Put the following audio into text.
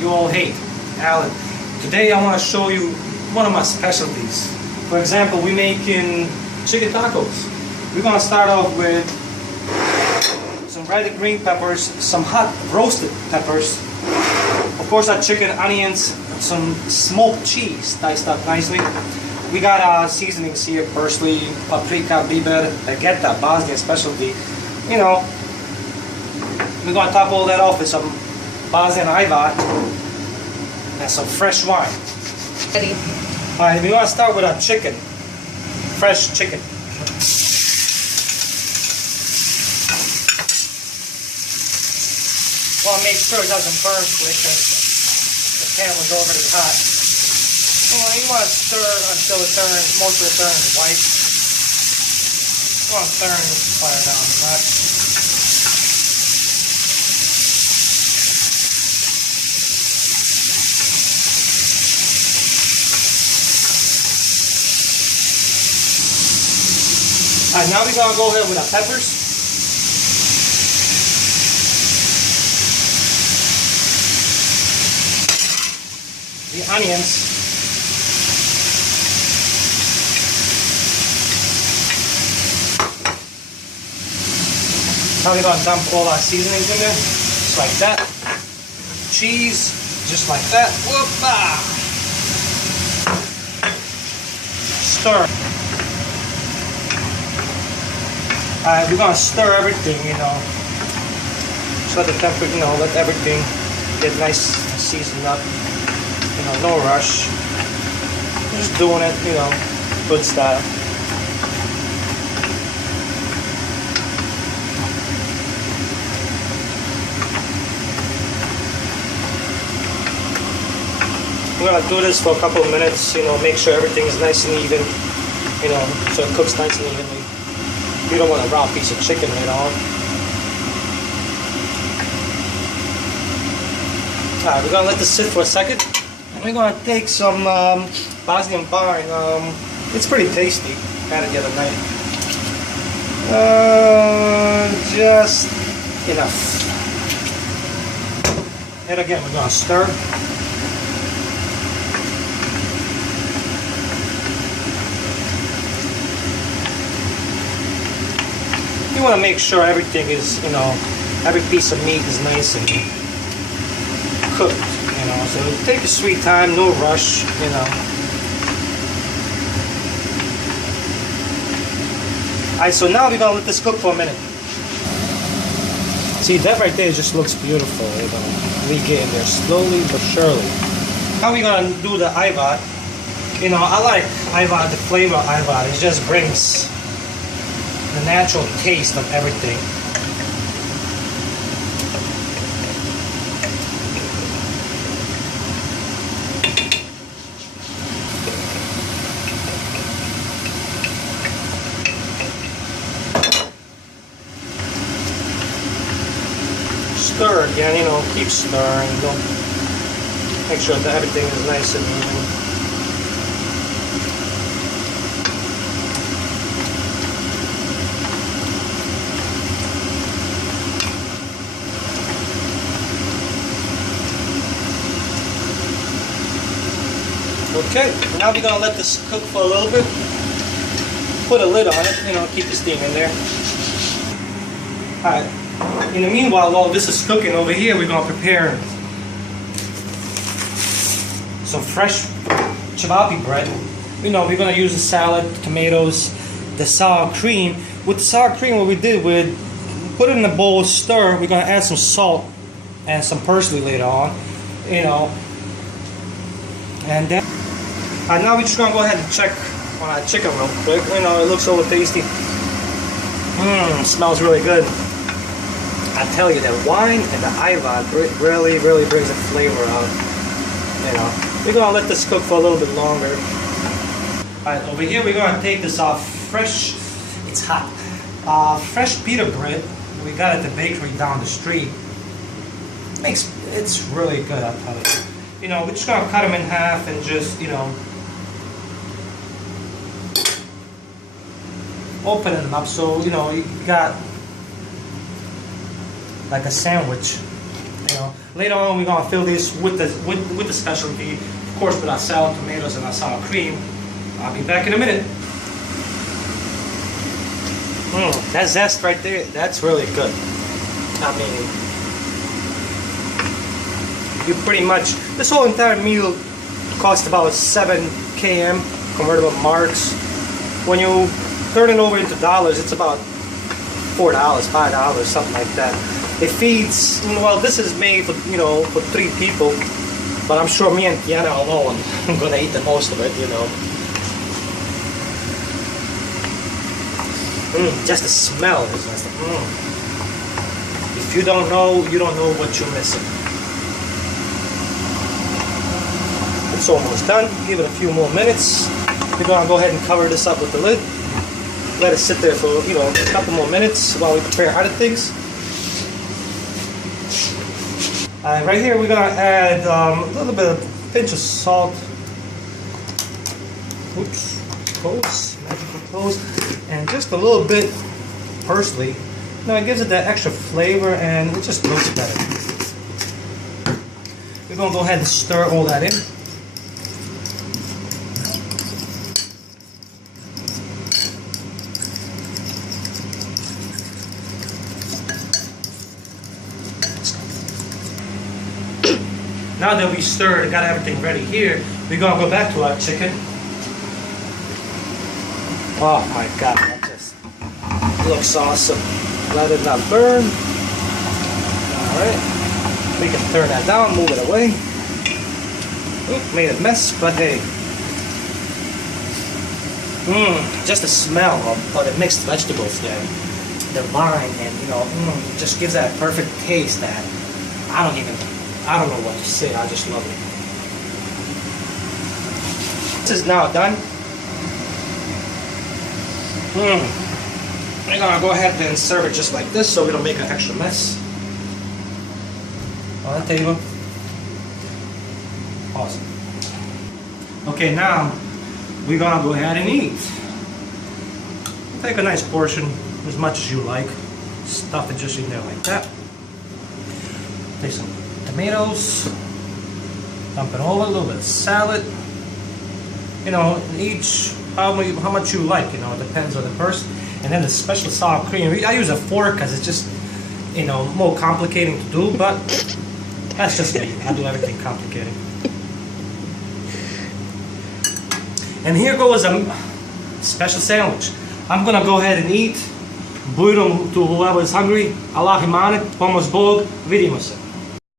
You all hate, Alen. Today I want to show you one of my specialties. For example, we're making chicken tacos. We're going to start off with some red green peppers, some hot roasted peppers, of course our chicken, onions, some smoked cheese diced up nicely. We got our seasonings here: parsley, paprika, biber, baguette, Bosnian specialty. You know, we're going to top all that off with some Bosnian Ivat and some fresh wine. Ready. Alright, we're going to start with our chicken. Fresh chicken. Want to make sure it doesn't burn quick because the pan was already hot. You want to stir until it turns, most of it turns white. You want to turn the fire down a notch. Alright, now we're going to go ahead with our peppers. The onions. Now we're going to dump all our seasonings in there, just like that. Cheese, just like that. Whoop-ah! Stir. Alright, we're gonna stir everything, you know. Just let the temperature, you know, let everything get nice and seasoned up. You know, no rush. Just doing it, you know, good style. We're gonna do this for a couple of minutes, you know, make sure everything is nice and even, you know, so it cooks nice and evenly. You don't want a raw piece of chicken later on. Alright, we're going to let this sit for a second. And we're going to take some Bosnian wine. It's pretty tasty. Had it the other night. Just enough. And again, we're going to stir. You want to make sure everything is, you know, every piece of meat is nice and cooked, you know, so take your sweet time, no rush, you know. Alright, so now we're going to let this cook for a minute. See, that right there just looks beautiful, you know. We get in there slowly but surely. Now we're going to do the Ivat. You know, I like Ivat, the flavor of Ivat. It just brings the natural taste of everything. Stir again, you know, keep stirring. Don't make sure that everything is nice and even. Okay, now we're going to let this cook for a little bit. Put a lid on it, you know, keep the steam in there. Alright, in the meanwhile, while this is cooking over here, we're going to prepare some fresh ciabatta bread. You know, we're going to use the salad, the tomatoes, the sour cream. With the sour cream, what we did, we put it in a bowl, stir. We're going to add some salt and some parsley later on, you know. And then now we're just going to go ahead and check on our chicken real quick. You know, it looks so tasty. Smells really good. I tell you, that wine and the Ivat really brings the flavor out. You know, we're going to let this cook for a little bit longer. Alright, over here we're going to take this off fresh, it's hot, fresh pita bread we got at the bakery down the street. It's really good, I'll tell you. You know, we're just going to cut them in half and just, you know, open them up so, you know, you got like a sandwich. You know, later on we're gonna fill this with the specialty, of course, with our salad, tomatoes, and our sour cream. I'll be back in a minute. That zest right there, that's really good. I mean, you pretty much, this whole entire meal cost about 7 km convertible marks. When you turn it over into dollars, it's about $4, $5, something like that. It feeds, well, this is made for, you know, for 3 people, but I'm sure me and Tiana alone, I'm gonna eat the most of it, you know. Just the smell is just, If you don't know what you're missing. It's almost done. Give it a few more minutes. We're gonna go ahead and cover this up with the lid. Let it sit there for, you know, a couple more minutes while we prepare other things. Right here we're gonna add a little bit of pinch of salt. Oops, close, magical close, and just a little bit parsley. You know, it gives it that extra flavor and it just looks better. We're gonna go ahead and stir all that in. Now that we stirred and got everything ready here, we're gonna go back to our chicken. Oh my God, that just looks awesome. Let it not burn. All right, we can turn that down, move it away. Oop, made a mess, but hey. Just the smell of the mixed vegetables there, the vine, and you know, it just gives that perfect taste that I don't know what to say. I just love it. This is now done. We're gonna go ahead and serve it just like this so we don't make an extra mess on the table. Awesome. Okay, now we're gonna go ahead and eat. Take a nice portion, as much as you like. Stuff it just in there like that. Take some tomatoes, dump it over, a little bit of salad. You know, each how much you like. You know, it depends on the person. And then the special sour cream. I use a fork because it's just, you know, more complicating to do. But that's just me. I do everything complicated. And here goes a special sandwich. I'm gonna go ahead and eat. Bujrom to whoever is hungry. Allah himane, pomoz Bog, vidimo se.